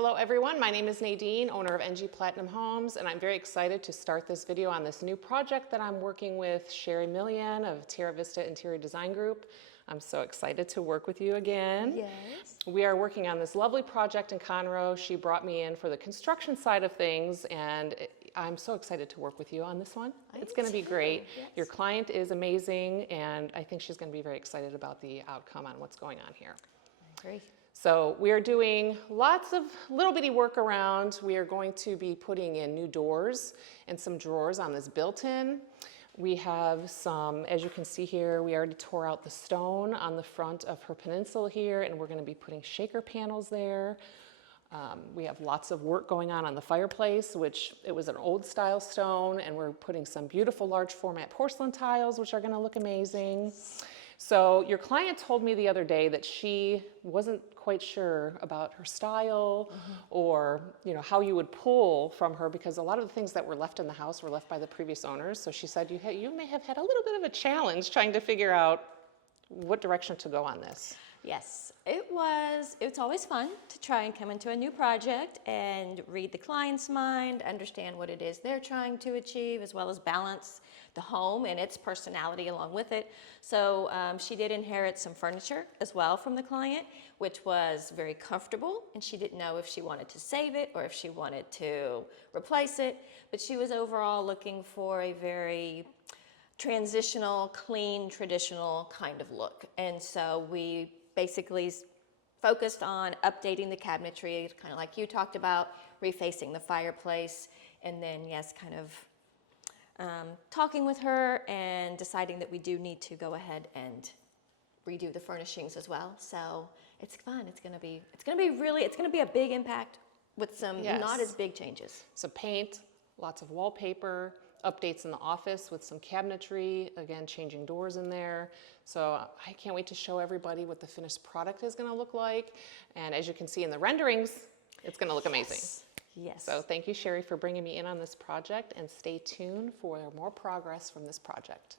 Hello everyone, my name is Nadine, owner of NG Platinum Homes, and I'm very excited to start this video on this new project that I'm working with Sherry Millien of Terravista Interior Design Group. I'm so excited to work with you again. Yes. We are working on this lovely project in Conroe. She brought me in for the construction side of things, and I'm so excited to work with you on this one. It's going to be great. Yes. Your client is amazing, and I think she's going to be very excited about the outcome on what's going on here. I agree. So we are doing lots of little bitty work around. We are going to be putting in new doors and some drawers on this built-in. We have some, as you can see here, we already tore out the stone on the front of her peninsula here, and we're going to be putting shaker panels there. We have lots of work going on the fireplace, which it was an old style stone, and we're putting some beautiful large format porcelain tiles, which are going to look amazing. So your client told me the other day that she wasn't quite sure about her style or how you would pull from her, because a lot of the things that were left in the house were left by the previous owners. So she said you may have had a little bit of a challenge trying to figure out what direction to go on this. Yes, it's always fun to try and come into a new project and read the client's mind, understand what it is they're trying to achieve, as well as balance the home and its personality along with it. So she did inherit some furniture as well from the client, which was very comfortable, and she didn't know if she wanted to save it or if she wanted to replace it, but she was overall looking for a very transitional, clean, traditional kind of look. And so we basically focused on updating the cabinetry, kind of like you talked about, refacing the fireplace, and then, yes, kind of talking with her and deciding that we do need to go ahead and redo the furnishings as well. So it's fun. It's gonna be a big impact with some not as big changes. So paint, lots of wallpaper, updates in the office with some cabinetry, again, changing doors in there. So I can't wait to show everybody what the finished product is going to look like. And as you can see in the renderings, it's going to look amazing. Yes. So thank you, Sherry, for bringing me in on this project, and stay tuned for more progress from this project.